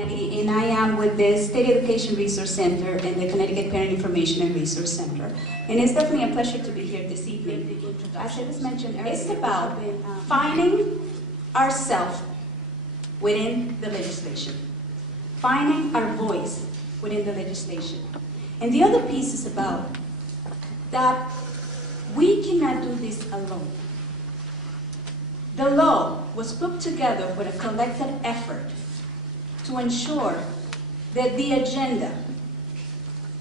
Kennedy, and I am with the State Education Resource Center and the Connecticut Parent Information and Resource Center. And it's definitely a pleasure to be here this evening. As I was mentioned earlier, it's about finding ourselves within the legislation, finding our voice within the legislation. And the other piece is about that we cannot do this alone. The law was put together with a collective effort to ensure that the agenda,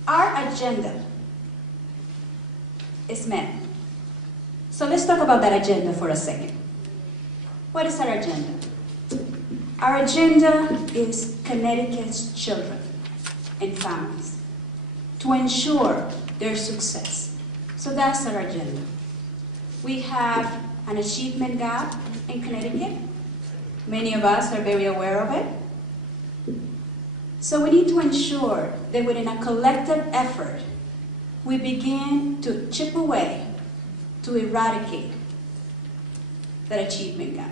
our agenda, is met. So let's talk about that agenda for a second. What is our agenda? Our agenda is Connecticut's children and families to ensure their success. So that's our agenda. We have an achievement gap in Connecticut. Many of us are very aware of it. So we need to ensure that within a collective effort, we begin to chip away to eradicate that achievement gap.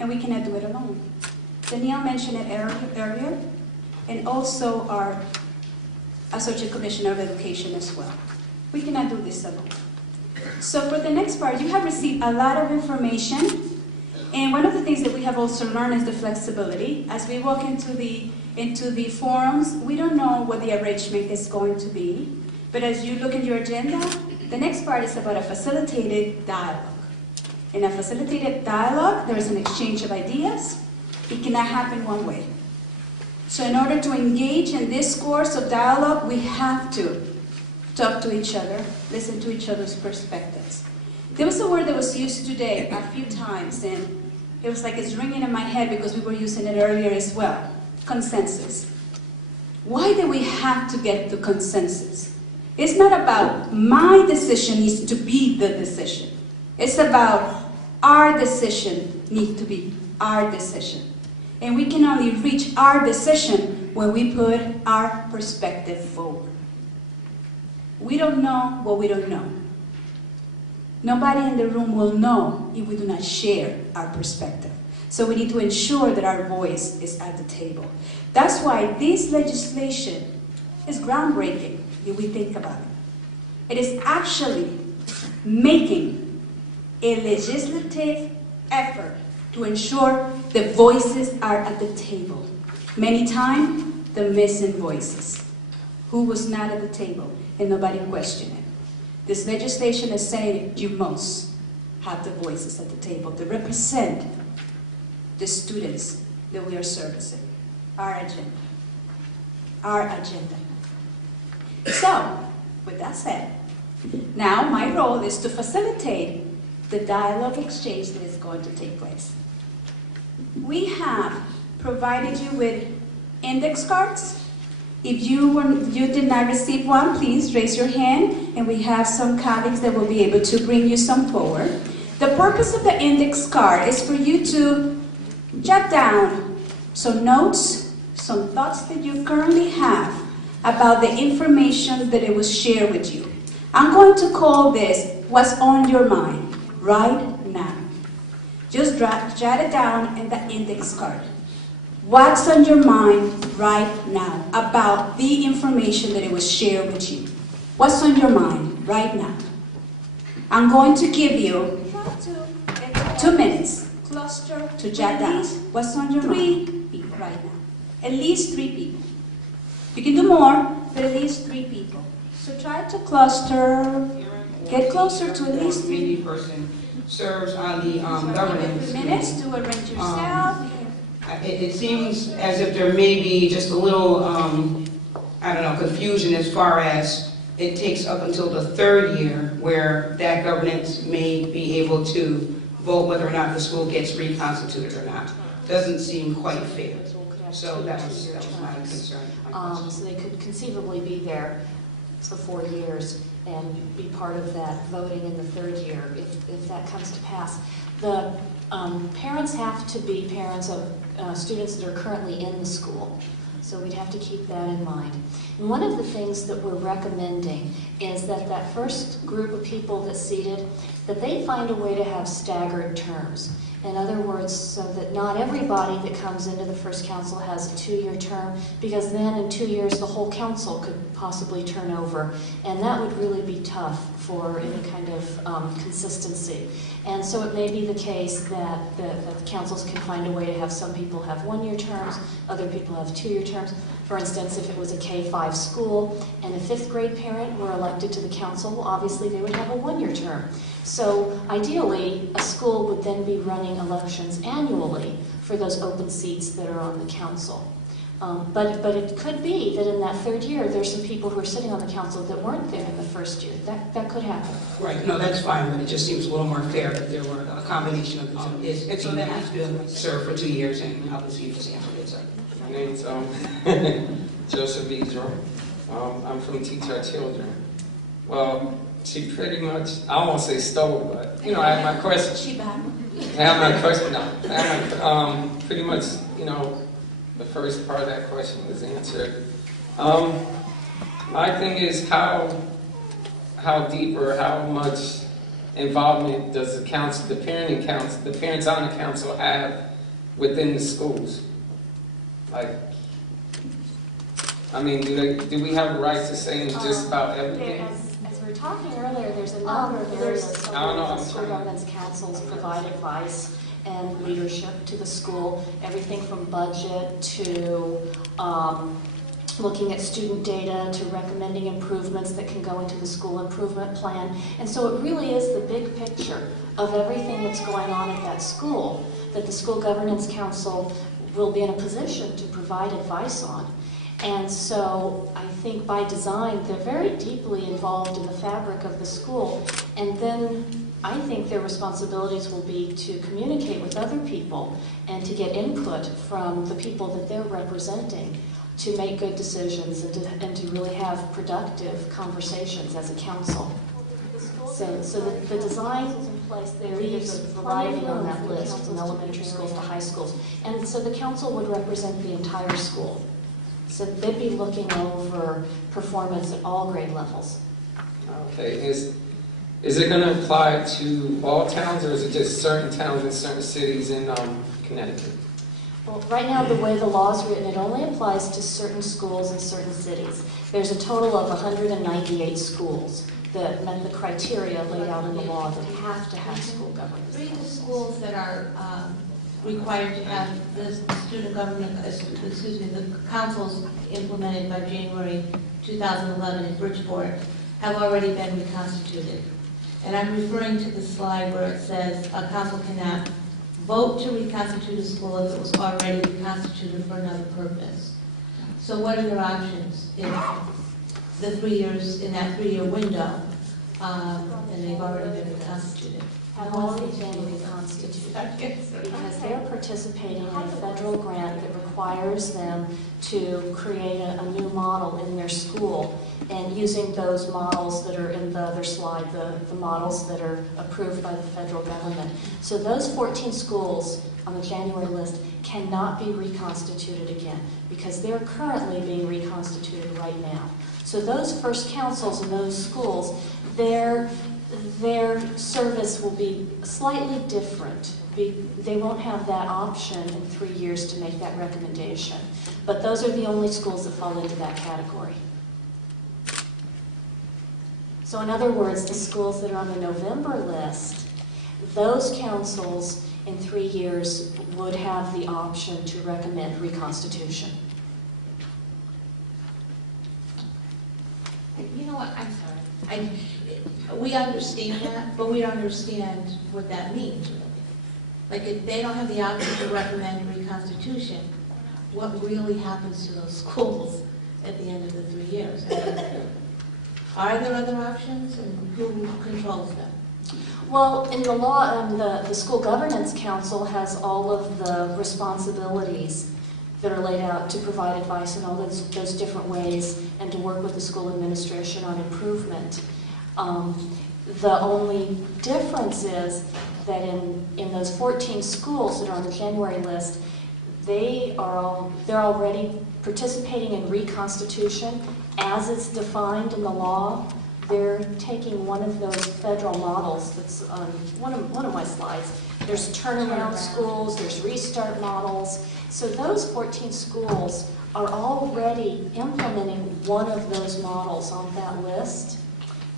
And we cannot do it alone. Danielle mentioned it earlier, and also our Associate Commissioner of Education as well. We cannot do this alone. So for the next part, you have received a lot of information, and one of the things that we have also learned is the flexibility. As we walk into the forums, we don't know what the arrangement is going to be, but as you look at your agenda, the next part is about a facilitated dialogue. In a facilitated dialogue, there is an exchange of ideas. It cannot happen one way. So in order to engage in this course of dialogue, we have to talk to each other, listen to each other's perspectives. There was a word that was used today a few times, and it was like it's ringing in my head because we were using it earlier as well. Consensus. Why do we have to get to consensus? It's not about my decision needs to be the decision. It's about our decision needs to be our decision. And we can only reach our decision when we put our perspective forward. We don't know what we don't know. Nobody in the room will know if we do not share our perspective. So we need to ensure that our voice is at the table. That's why this legislation is groundbreaking if we think about it. It is actually making a legislative effort to ensure the voices are at the table. Many times, the missing voices. Who was not at the table, and nobody questioned it. This legislation is saying you must have the voices at the table to represent the students that we are servicing. Our agenda. Our agenda. So, with that said, now my role is to facilitate the dialogue exchange that is going to take place. We have provided you with index cards. If you did not receive one, please raise your hand, and we have some colleagues that will be able to bring you some forward. The purpose of the index card is for you to jot down some notes, some thoughts that you currently have about the information that it was shared with you. I'm going to call this what's on your mind right now. Just jot it down in the index card. What's on your mind right now about the information that it was shared with you? What's on your mind right now? I'm going to give you 2 minutes cluster to jot down what's on your mind. 3 people right now. At least 3 people. You can do more, but at least 3 people. So try to cluster, get closer to at least 3 people. Person serves on the governance. 3 minutes to arrange yourself. It seems as if there may be just a little, I don't know, confusion as far as it takes up until the 3rd year where that governance may be able to vote whether or not the school gets reconstituted or not. Doesn't seem quite fair. So that was my concern. So they could conceivably be there for 4 years and be part of that voting in the 3rd year if that comes to pass. The parents have to be parents of students that are currently in the school. So we'd have to keep that in mind. And one of the things that we're recommending is that that first group of people that's seated, that they find a way to have staggered terms. In other words, so that not everybody that comes into the first council has a 2-year term, because then in 2 years the whole council could possibly turn over, and that would really be tough for any kind of consistency. And so it may be the case that the councils can find a way to have some people have 1-year terms, other people have 2-year terms. For instance, if it was a K-5 school and a 5th grade parent were elected to the council, well, obviously they would have a 1-year term. So ideally, a school would then be running elections annually for those open seats that are on the council. But it could be that in that 3rd year, there's some people who are sitting on the council that weren't there in the 1st year. That could happen. Right, no, that's fine, but it just seems a little more fair if there were a combination of if you have to serve for 2 years, and obviously you just answered it, so. My name's Joseph Eastrom. I'm from Teach Our Children. Well, she pretty much, I won't say stole, but, you know, I have my question. She bad. I have my question now. I have my, pretty much, you know, the first part of that question was answered. My thing is how deep or how much involvement does the council, the parents on the council have within the schools? Like, I mean, do we have a right to say in just about everything? As we were talking earlier, there's a number of areas where school governance councils provide advice and leadership to the school, everything from budget to looking at student data to recommending improvements that can go into the school improvement plan. And so it really is the big picture of everything that's going on at that school that the School Governance Council will be in a position to provide advice on. And so I think by design, they're very deeply involved in the fabric of the school. And then I think their responsibilities will be to communicate with other people and to get input from the people that they're representing to make good decisions and to really have productive conversations as a council. So the design is in place. There's variety on that list, from elementary schools to high schools. And so the council would represent the entire school. So they'd be looking over performance at all grade levels. Okay, is it going to apply to all towns, or is it just certain towns and certain cities in Connecticut? Well, right now, the way the law is written, it only applies to certain schools and certain cities. There's a total of 198 schools that met the criteria laid out in the law that have to have school governance. 3 of the schools that are required to have the student government, the councils implemented by January 2011 in Bridgeport have already been reconstituted. And I'm referring to the slide where it says a council cannot vote to reconstitute a school if it was already reconstituted for another purpose. So what are their options if the 3 years, in that 3-year window, and they've already been reconstituted? Have already been reconstituted because they're participating in a federal grant that requires them to create a new model in their school, and using those models that are in the other slide, the models that are approved by the federal government. So those 14 schools on the January list cannot be reconstituted again because they're currently being reconstituted right now. So those first councils in those schools, their service will be slightly different. They won't have that option in 3 years to make that recommendation. But those are the only schools that fall into that category. So in other words, the schools that are on the November list, those councils in 3 years would have the option to recommend reconstitution. You know what, I'm sorry. We understand that, but we don't understand what that means, really. Like, if they don't have the option to recommend reconstitution, what really happens to those schools at the end of the 3 years? Are there other options, and who controls them? Well, in the law, the School Governance Council has all of the responsibilities that are laid out to provide advice in all those different ways and to work with the school administration on improvement. The only difference is that in those 14 schools that are on the January list, they're already participating in reconstitution as it's defined in the law. They're taking one of those federal models that's on one of my slides There's turnaround schools, there's restart models. So those 14 schools are already implementing one of those models on that list.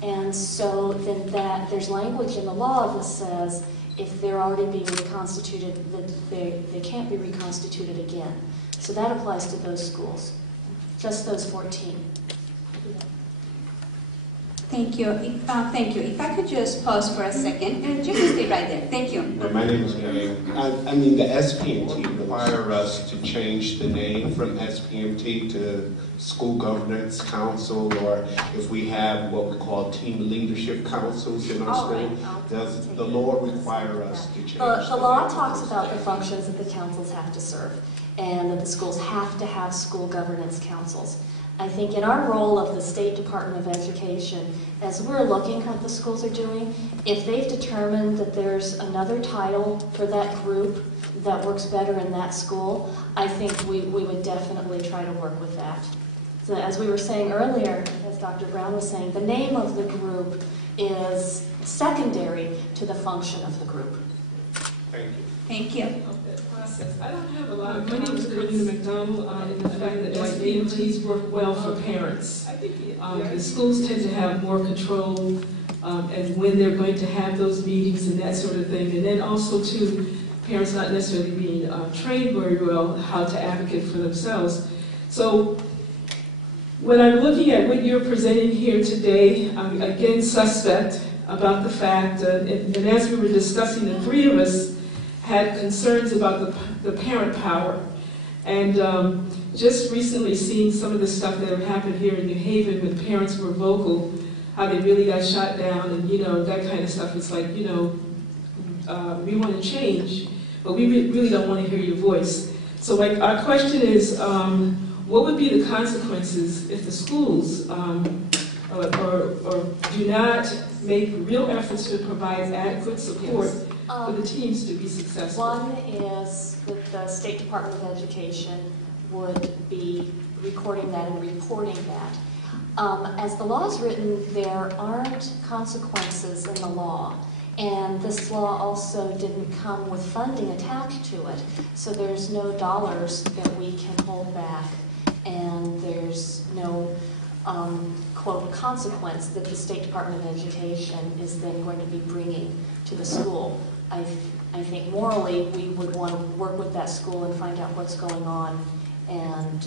And so then there's language in the law that says if they're already being reconstituted, that they can't be reconstituted again. So that applies to those schools, just those 14. Thank you. Thank you. If I could just pause for a second and just stay right there. Thank you. My name is Gary. I mean, the SPMT require us to change the name from SPMT to School Governance Council, or if we have what we call team leadership councils in our school, does the law require us to change? The law talks about the functions that the councils have to serve, and that the schools have to have school governance councils. I think in our role of the State Department of Education, as we're looking at what the schools are doing, if they've determined that there's another title for that group that works better in that school, I think we would definitely try to work with that. So as we were saying earlier, as Dr. Brown was saying, the name of the group is secondary to the function of the group. Thank you. Thank you. I don't have a lot of. My name is Karina McDonald, and the fact that SPMTs work well for parents. The schools tend to have more control and when they're going to have those meetings and that sort of thing. And then also, too, parents not necessarily being trained very well how to advocate for themselves. So when I'm looking at what you're presenting here today, I'm again suspect about the fact, and as we were discussing, the three of us had concerns about the parent power. And just recently seeing some of the stuff that have happened here in New Haven when parents were vocal, how they really got shot down and, that kind of stuff. It's like, we want to change, but we really don't want to hear your voice. So our question is, what would be the consequences if the schools or do not make real efforts to provide adequate support for the teams to be successful? One is that the State Department of Education would be recording that and reporting that. As the law is written, there aren't consequences in the law. And this law also didn't come with funding attached to it. So there's no dollars that we can hold back. And there's no quote, consequence that the State Department of Education is then going to be bringing to the school. I think morally we would want to work with that school and find out what's going on and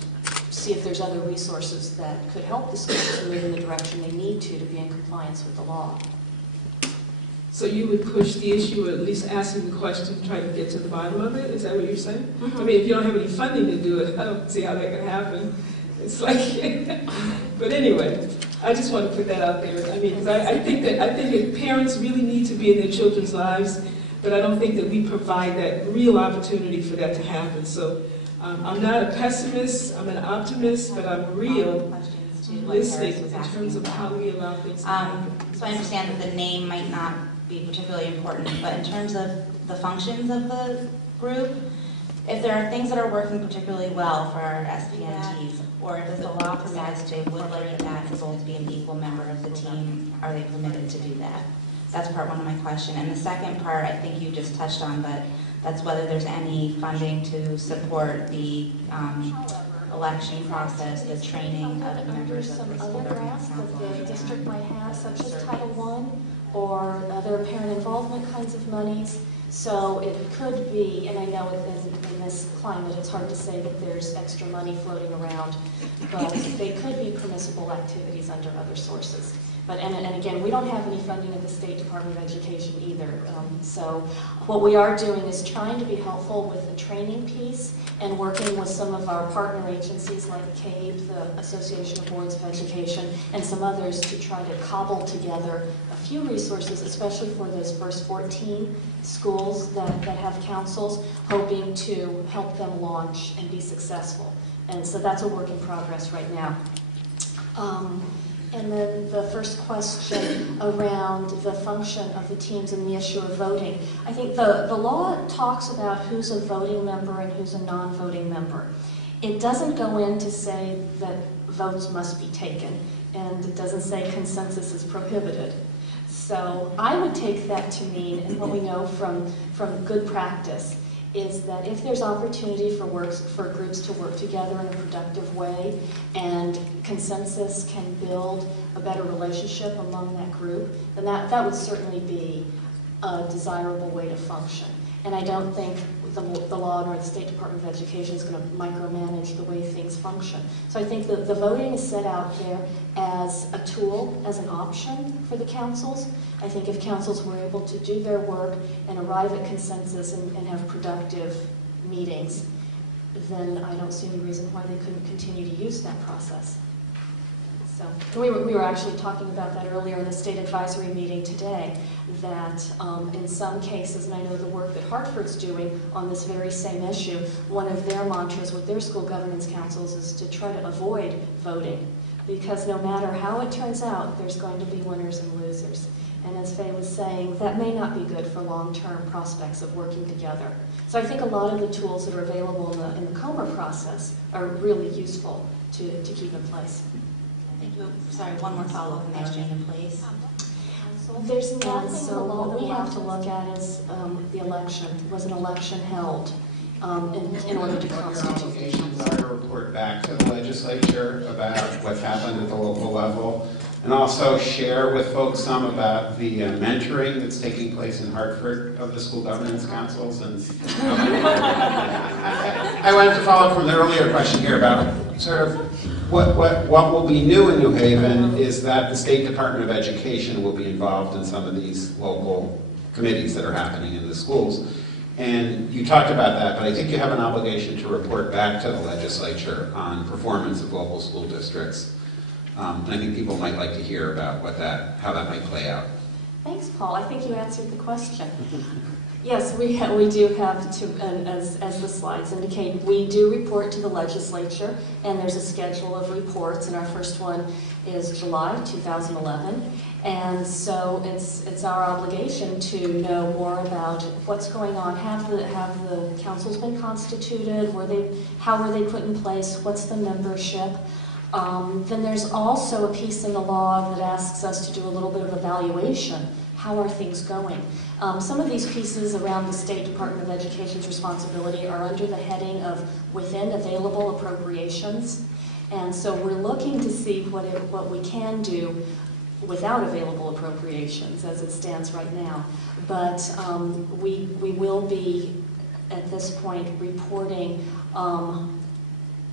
see if there's other resources that could help the school to move in the direction they need to be in compliance with the law. So you would push the issue, or at least asking the question, try to get to the bottom of it? Is that what you're saying? Mm-hmm. I mean, if you don't have any funding to do it, I don't see how that could happen. It's like, but anyway, I just want to put that out there. I mean, because I think that parents really need to be in their children's lives, but I don't think that we provide that real opportunity for that to happen. So I'm not a pessimist, I'm an optimist, but I'm real listening in terms of how we allow things to happen. So I understand that the name might not be particularly important, but in terms of the functions of the group, if there are things that are working particularly well for our SPMTs, or if the law permits they would like the principal to be an equal member of the team, are they permitted to do that? That's part one of my question. And the second part, I think you just touched on, but that's whether there's any funding to support the election process, the training of members of the school governance council. That the district might have, such as Title I or other parent involvement kinds of monies. So it could be, and I know in this climate it's hard to say that there's extra money floating around, but they could be permissible activities under other sources. But and again, we don't have any funding at the State Department of Education either. So what we are doing is trying to be helpful with the training piece and working with some of our partner agencies like CABE, the Association of Boards of Education, and some others to try to cobble together a few resources, especially for those first 14 schools that have councils, hoping to help them launch and be successful. And so that's a work in progress right now. And then the first question around the function of the teams and the issue of voting. I think the law talks about who's a voting member and who's a non-voting member. It doesn't go in to say that votes must be taken, and it doesn't say consensus is prohibited. So I would take that to mean, and what we know from good practice, is that if there's opportunity for groups to work together in a productive way, and consensus can build a better relationship among that group, then that would certainly be a desirable way to function. And I don't think the law nor the State Department of Education is going to micromanage the way things function. So I think that the voting is set out there as a tool, as an option for the councils. I think if councils were able to do their work and arrive at consensus and have productive meetings, then I don't see any reason why they couldn't continue to use that process. So we were actually talking about that earlier in the state advisory meeting today, that in some cases, and I know the work that Hartford's doing on this very same issue, one of their mantras with their school governance councils is to try to avoid voting, because no matter how it turns out, there's going to be winners and losers. And as Faye was saying, that may not be good for long-term prospects of working together. So I think a lot of the tools that are available in the COMA process are really useful to keep in place. Thank you. Sorry, one more follow-up from Marion, please. There's nothing. So what we have to look at is the election. Was an election held in order to constitute? Your obligations are to report back to the legislature about what's happened at the local level, and also share with folks some about the mentoring that's taking place in Hartford of the school governance councils. And I wanted to follow up from the earlier question here about sort of what will be new in New Haven is that the State Department of Education will be involved in some of these local committees that are happening in the schools. And you talked about that, but I think you have an obligation to report back to the legislature on performance of local school districts. And I think people might like to hear about how that might play out. Thanks, Paul. I think you answered the question. Yes, we do have to, and as the slides indicate, we do report to the legislature, and there's a schedule of reports, and our first one is July 2011. And so it's our obligation to know more about what's going on. Have the councils been constituted? How were they put in place? What's the membership? Then there's also a piece in the law that asks us to do a little bit of evaluation. How are things going? Some of these pieces around the State Department of Education's responsibility are under the heading of within available appropriations. And so we're looking to see what we can do without available appropriations as it stands right now. But we will be, at this point, reporting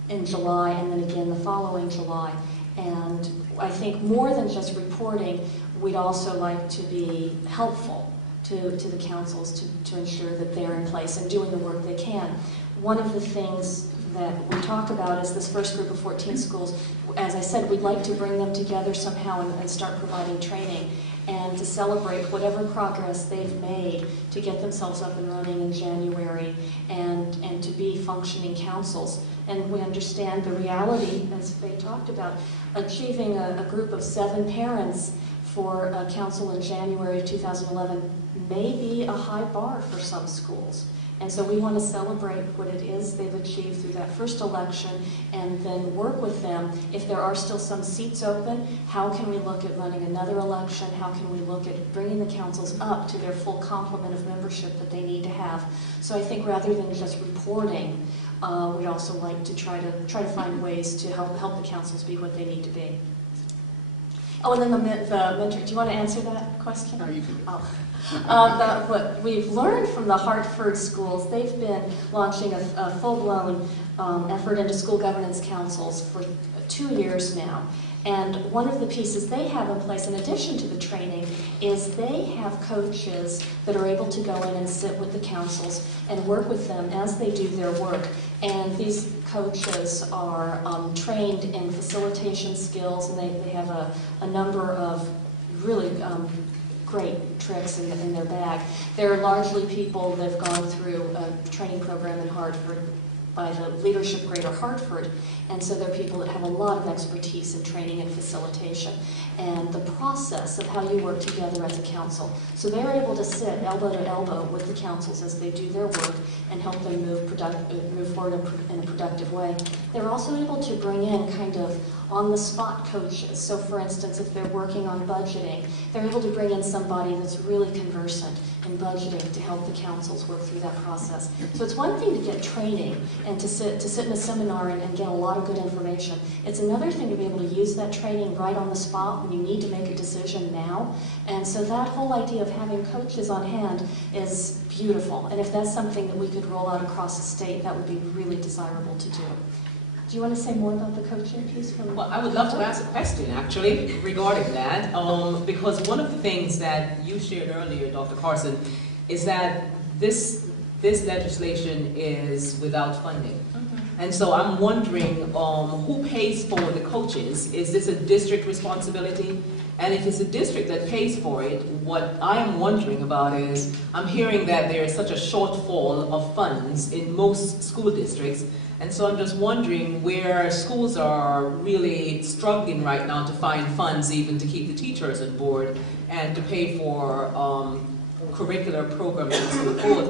in July and then again the following July. And I think more than just reporting, we'd also like to be helpful to the councils to ensure that they're in place and doing the work they can. One of the things that we talk about is this first group of 14 schools. As I said, we'd like to bring them together somehow and start providing training and to celebrate whatever progress they've made to get themselves up and running in January and to be functioning councils. And we understand the reality, as Faye talked about, achieving a group of 7 parents for a council in January 2011 may be a high bar for some schools. And so we want to celebrate what it is they've achieved through that first election and then work with them. If there are still some seats open, how can we look at running another election? How can we look at bringing the councils up to their full complement of membership that they need to have? So I think rather than just reporting, we'd also like to try to find ways to help the councils be what they need to be. Oh, and then the mentor. Do you want to answer that question? No, you can. What we've learned from the Hartford schools, they've been launching a full-blown effort into school governance councils for 2 years now. And one of the pieces they have in place, in addition to the training, is they have coaches that are able to go in and sit with the councils and work with them as they do their work. And these coaches are trained in facilitation skills, and they have a number of really great tricks in their bag. They're largely people that have gone through a training program in Hartford, by the Leadership Greater Hartford. And so they're people that have a lot of expertise in training and facilitation and the process of how you work together as a council. So they're able to sit elbow to elbow with the councils as they do their work and help them move forward in a productive way. They're also able to bring in kind of on-the-spot coaches. So for instance, if they're working on budgeting, they're able to bring in somebody that's really conversant in budgeting to help the councils work through that process. So it's one thing to get training and to sit in a seminar and get a lot of good information. It's another thing to be able to use that training right on the spot when you need to make a decision now. And so that whole idea of having coaches on hand is beautiful. And if that's something that we could roll out across the state, that would be really desirable to do. Do you want to say more about the coaching piece? Well, I would love to ask a question, actually, regarding that, because one of the things that you shared earlier, Dr. Carson, is that this legislation is without funding. And so I'm wondering who pays for the coaches? Is this a district responsibility? And if it's a district that pays for it, what I'm wondering about is, I'm hearing that there is such a shortfall of funds in most school districts. And so I'm just wondering where schools are really struggling right now to find funds even to keep the teachers on board and to pay for curricular programs and so forth.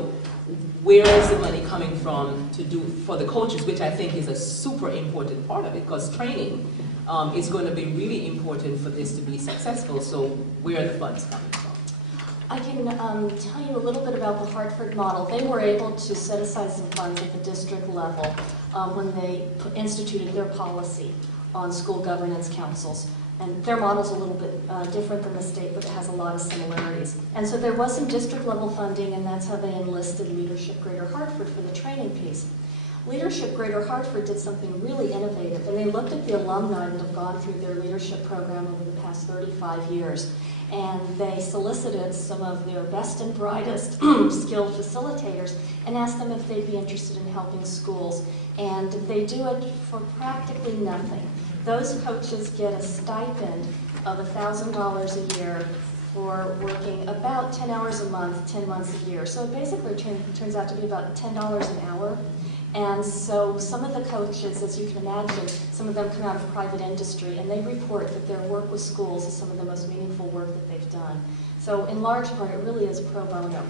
Where is the money coming from to do for the coaches, which I think is a super important part of it, because training is going to be really important for this to be successful. So where are the funds coming from? I can tell you a little bit about the Hartford model. They were able to set aside some funds at the district level when they instituted their policy on school governance councils. And their model's a little bit different than the state, but it has a lot of similarities. And so there was some district level funding, and that's how they enlisted Leadership Greater Hartford for the training piece. Leadership Greater Hartford did something really innovative, and they looked at the alumni that have gone through their leadership program over the past 35 years. And they solicited some of their best and brightest skilled facilitators and asked them if they'd be interested in helping schools. And they do it for practically nothing. Those coaches get a stipend of $1,000 a year for working about 10 hours a month, 10 months a year. So it basically turns out to be about $10 an hour. And so some of the coaches, as you can imagine, some of them come out of private industry, and they report that their work with schools is some of the most meaningful work that they've done. So in large part, it really is pro bono.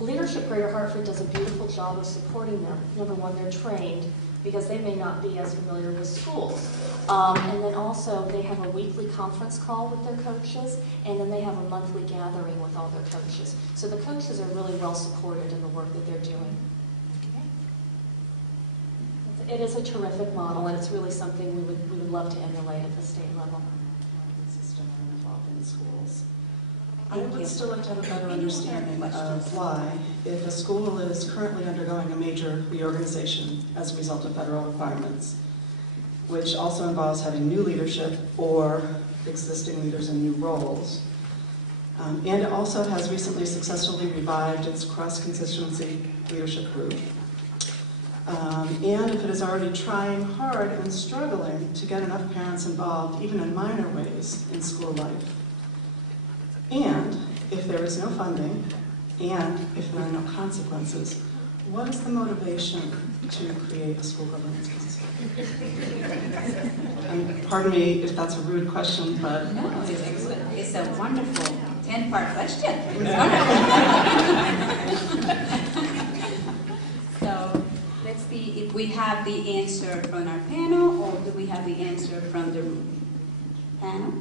Leadership Greater Hartford does a beautiful job of supporting them. Number one, they're trained, because they may not be as familiar with schools. And then also, they have a weekly conference call with their coaches, and then they have a monthly gathering with all their coaches. So the coaches are really well supported in the work that they're doing. It is a terrific model, and it's really something we would love to emulate at the state level. System and involved in schools. I would still like to have a better understanding of why, if a school is currently undergoing a major reorganization as a result of federal requirements, which also involves having new leadership or existing leaders in new roles, and it also has recently successfully revived its cross-constituency leadership group. And if it is already trying hard and struggling to get enough parents involved, even in minor ways, in school life. And if there is no funding, and if there are no consequences, what is the motivation to create a school governance council? And pardon me if that's a rude question, but... No, it's a wonderful 10-part question. It's wonderful. So let's see if we have the answer from our panel, or do we have the answer from the room? Panel?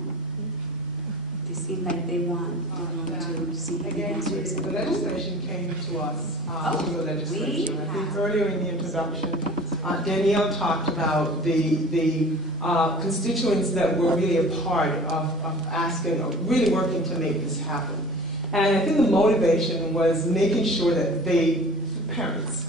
They seem like they want to see the answers. The legislation came to us through the legislation. I think earlier in the introduction, Danielle talked about the constituents that were really a part of asking, or really working to make this happen. And I think the motivation was making sure that parents,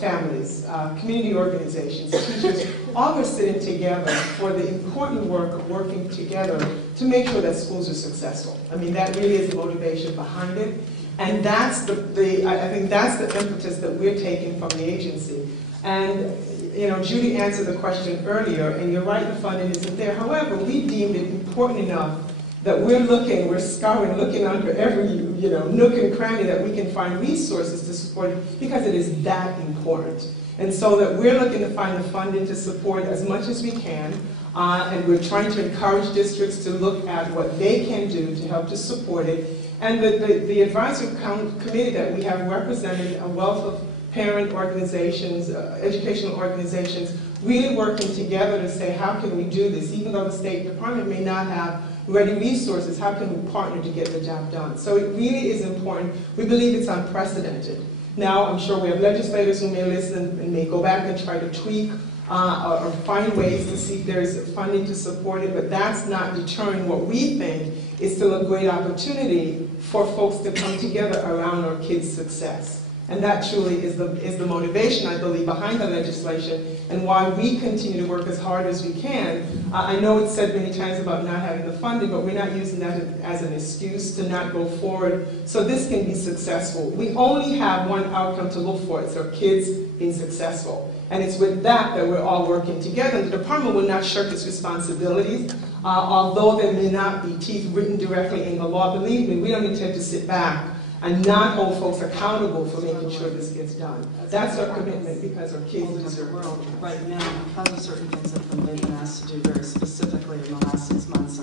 families, community organizations, teachers, all were sitting together for the important work of working together to make sure that schools are successful. I mean, that really is the motivation behind it. And that's I think that's the impetus that we're taking from the agency. And, you know, Judy answered the question earlier, and you're right, the funding isn't there. However, we deemed it important enough that we're scouring, looking under every, nook and cranny that we can find resources to support it, because it is that important. And so that we're looking to find the funding to support as much as we can. And we're trying to encourage districts to look at what they can do to help to support it. And the advisory committee that we have represented a wealth of parent organizations, educational organizations, really working together to say, how can we do this? Even though the State Department may not have ready resources, how can we partner to get the job done? So it really is important. We believe it's unprecedented. Now, I'm sure we have legislators who may listen and may go back and try to tweak or find ways to see if there's funding to support it, but that's not deterring what we think is still a great opportunity for folks to come together around our kids' success. And that truly is the motivation, I believe, behind the legislation and why we continue to work as hard as we can. I know it's said many times about not having the funding, but we're not using that as an excuse to not go forward so this can be successful. We only have one outcome to look for. It's our kids being successful. And it's with that we're all working together. The department will not shirk its responsibilities. Although there may not be teeth written directly in the law, believe me, we don't intend to sit back and not hold folks accountable for making sure this gets done. That's our commitment because our kids deserve it. World right now, because of certain things that they've been asked to do very specifically in the last 6 months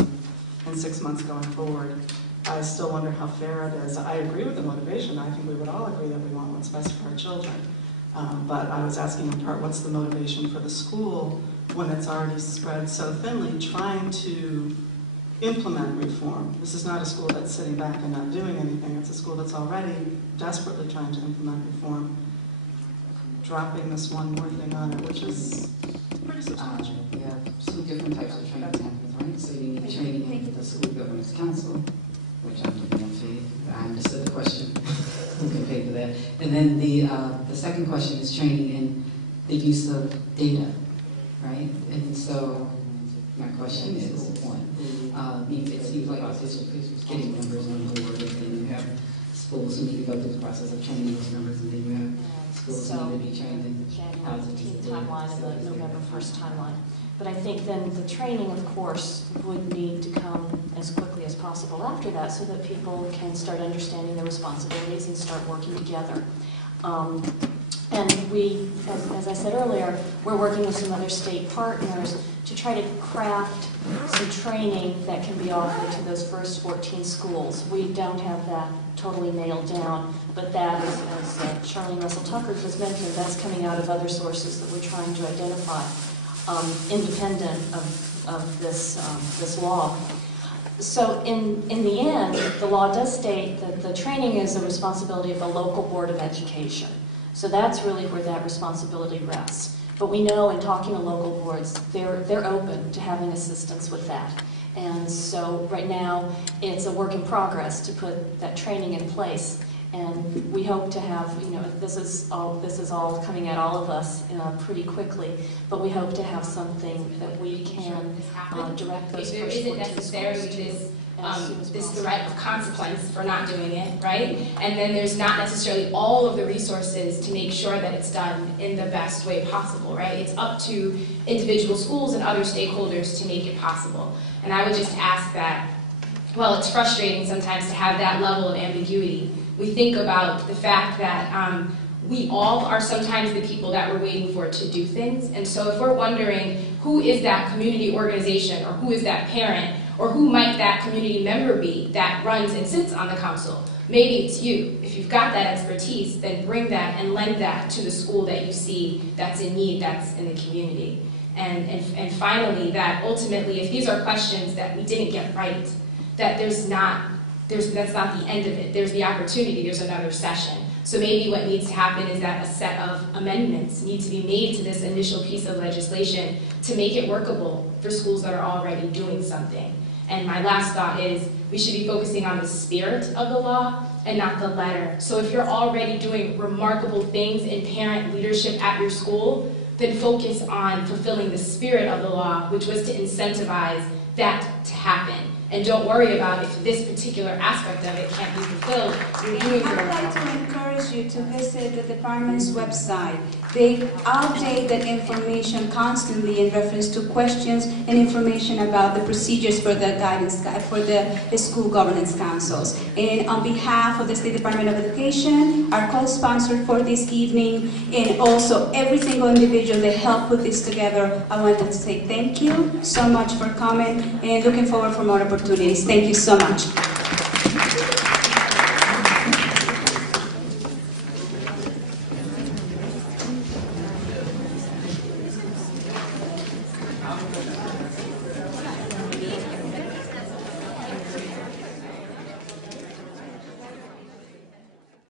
and 6 months going forward, I still wonder how fair it is. I agree with the motivation. I think we would all agree that we want what's best for our children. But I was asking in part, what's the motivation for the school when it's already spread so thinly, trying to implement reform? This is not a school that's sitting back and not doing anything. It's a school that's already desperately trying to implement reform, dropping this one more thing on it, which is pretty substantial. We have two different types of training happens, right? So you need training in the School Governance Council, which I'm looking into. I understood the question. Who can pay for that? And then the second question is training in the use of data, right? And so my question is, one, it seems like our district is getting numbers on board, and then you have schools who need to go through the process of training those numbers, and then you have schools who need to be trained in January 15th timeline and the November 1st timeline. But I think then the training, of course, would need to come as quickly as possible after that so that people can start understanding their responsibilities and start working together. And we, as I said earlier, we're working with some other state partners to try to craft some training that can be offered to those first 14 schools. We don't have that totally nailed down, but that, as Charlene Russell Tucker just mentioned, that's coming out of other sources that we're trying to identify, independent of this law. So in the end, the law does state that the training is the responsibility of the local Board of Education. So that's really where that responsibility rests. But we know in talking to local boards, they're open to having assistance with that. And so right now, it's a work in progress to put that training in place. And we hope to have, this is all coming at all of us pretty quickly, but we hope to have something that we can direct those there first isn't 14 necessarily schools this threat of consequence for not doing it, right? And then there's not necessarily all of the resources to make sure that it's done in the best way possible, right? It's up to individual schools and other stakeholders to make it possible. And I would just ask that, well, it's frustrating sometimes to have that level of ambiguity. We think about the fact that we all are sometimes the people that we're waiting for to do things. And so if we're wondering who is that community organization or who is that parent or who might that community member be that runs and sits on the council, maybe it's you. If you've got that expertise, then bring that and lend that to the school that you see that's in need, that's in the community. And finally, that ultimately, if these are questions that we didn't get right, that that's not the end of it. There's the opportunity, there's another session. So maybe what needs to happen is that a set of amendments need to be made to this initial piece of legislation to make it workable for schools that are already doing something. And my last thought is we should be focusing on the spirit of the law and not the letter. So if you're already doing remarkable things in parent leadership at your school, then focus on fulfilling the spirit of the law, which was to incentivize that to happen. and don't worry about if this particular aspect of it can't be fulfilled. You're doing I'd your like work. to encourage you to visit the department's website. They update that information constantly in reference to questions and information about the procedures for the guidance, for the school governance councils. And on behalf of the State Department of Education, our co-sponsor for this evening, and also every single individual that helped put this together, I want to say thank you so much for coming and looking forward for more opportunities. Thank you so much.